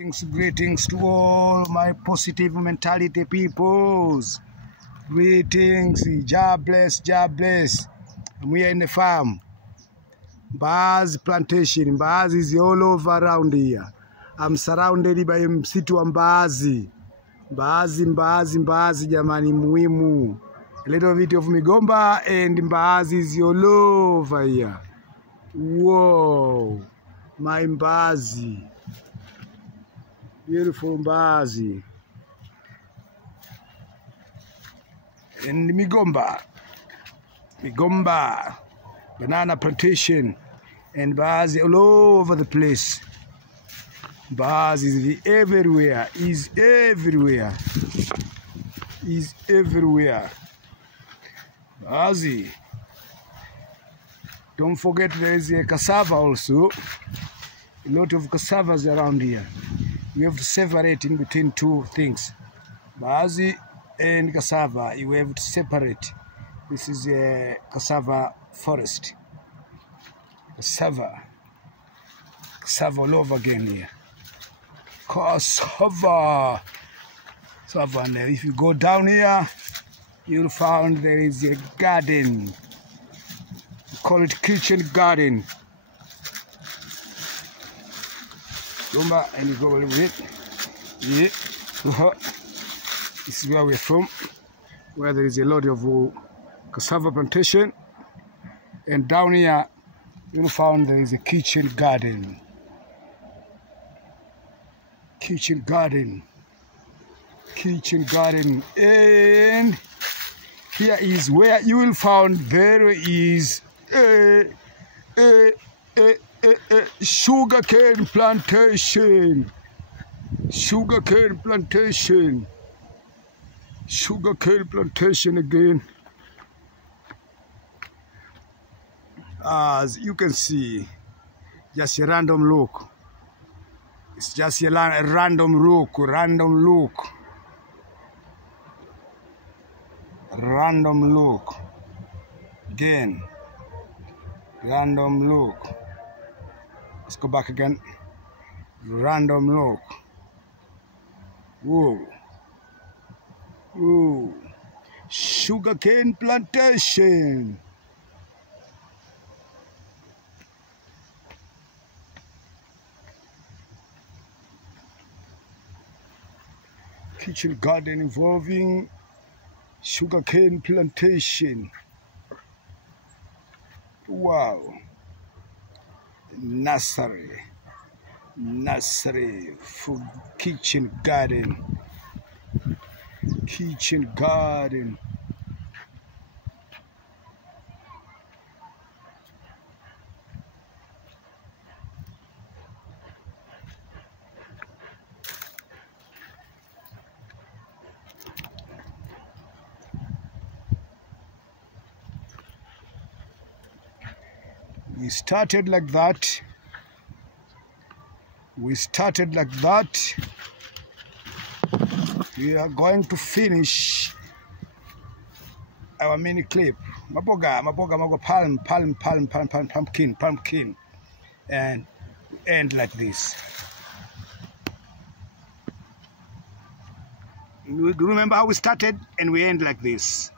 Greetings to all my positive mentality peoples. Greetings, God bless, God bless. I'm here in the farm. Mbaazi plantation. Mbaazi is all over around here. I'm surrounded by msitu wa mbaazi. Mbaazi jamani muhimu. A little bit of migomba and mbaazi is all over here. Whoa, my mbaazi. Beautiful mbaazi. And migomba, banana plantation, and mbaazi all over the place. Mbaazi is everywhere. Mbaazi. Don't forget there is a cassava also. A lot of cassavas around here. You have to separate in between two things. Mbaazi and cassava, you have to separate. This is a cassava forest. Cassava all over again here. Cassava. And if you go down here, you'll find there is a garden. We call it kitchen garden. And you go a little bit. Yeah. This is where we're from, where there is a lot of cassava plantation. And down here, you'll find there is a kitchen garden. Kitchen garden. And here is where you will find there is sugarcane plantation. Sugarcane plantation again. As you can see, just a random look. It's just a random look. Again. Random look. Let's go back again. Random look. Whoa. Sugarcane plantation. Kitchen garden involving sugarcane plantation. Wow. Nursery for kitchen garden. We started like that. We are going to finish our mini clip. Maboga, pumpkin, and end like this. You remember how we started and we end like this.